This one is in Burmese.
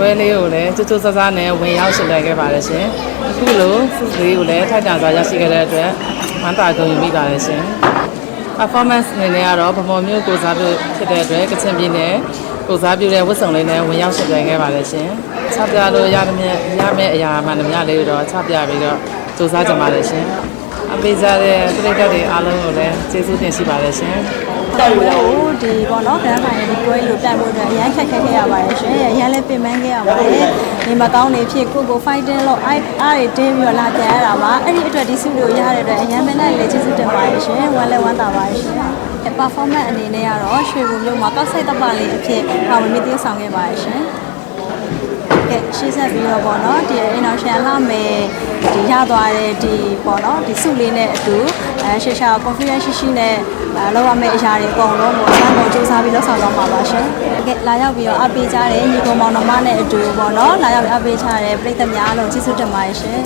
ပွဲလေးကိုလည်းကြိုးကြိုးစားစားနဲ့ဝင်ရောက်ရှင်လည်ခဲ့ပါတယ်ရှင်အခုလိုစုလေးကိုလည်းထိုက်တန်စွာရရှိခဲ့တဲ့အတွက်ဝမ်းသာဂုဏ်ယူမိပါတယ်ရှင် performance အနေနဲ့ကတော့ဗမော်မျိုးကိုစားပြုဖြစ်တဲ့အတွက်ကချင်ပြည်နယ်ကိုစားပြုတဲ့ဝတ်စုံလေးနဲ့ဝင်ရောက်ရှင်လည်ခဲ့ပါတယ်ရှင်ချပြလို့ရမယ့်အရာမှန်သမျှလေးကိုတော့ချပြပြီးတော့စူးစမ်းကြပါတယ်ရှင်အပေးကြတဲ့ပြည်သက်တွေအားလုံးကိုလည်းကျေးဇူးတင်ရှိပါတယ်ရှင်တော်လို့ဒီပေါ့နော်grand final ဒီပွဲလို့တက်ဖို့အတွက်အရန်ခက်ခဲခဲ့ရပါတယ်ရှင်အရန်လည်းပြင်ပန်းခဲ့ရပါတယ်ဒီမကောင်းနေဖြစ်ကို fighting လို့အားတွေတင်းပြီးတော့လာပြန်ရတာပါအဲ့ဒီအတွက်ဒီစုလို့ရတဲ့အတွက်အရန်မနဲ့လည်းကျေးဇူးတင်ပါတယ်ရှင်ဝမ်းလည်းဝမ်းသာပါတယ်ရှင် performance အနေနဲ့ကတော့ရွှေဘုံမြို့မှာကောက်ဆိုင်တပလေးအဖြစ်ပါဝင်ပြီးဆောင်ခဲ့ပါတယ်ရှင်ကဲရှေ့ဆက်ပြီးတော့ပေါ့နော်ဒီ international လာမယ်ဒီရသွားတဲ့ဒီပေါ့နော်ဒီစုလေးနဲ့အတူရှေ့ရှာ confidence ရှိနဲ့လောက်ရမယ့်အရာတွေအကုန်လုံးကိုအမှန်ကုန်စူးစမ်းပြီးလုပ်ဆောင်တော့မှာပါရှင်ကဲလာရောက်ပြီးတော့အပေးကြတဲ့ညီကောင်မောင်နှမနဲ့အတူပေါ့နော်လာရောက်အပေးကြတဲ့ပြည်သက်များအားလုံးကျေးဇူးတင်ပါတယ်ရှင်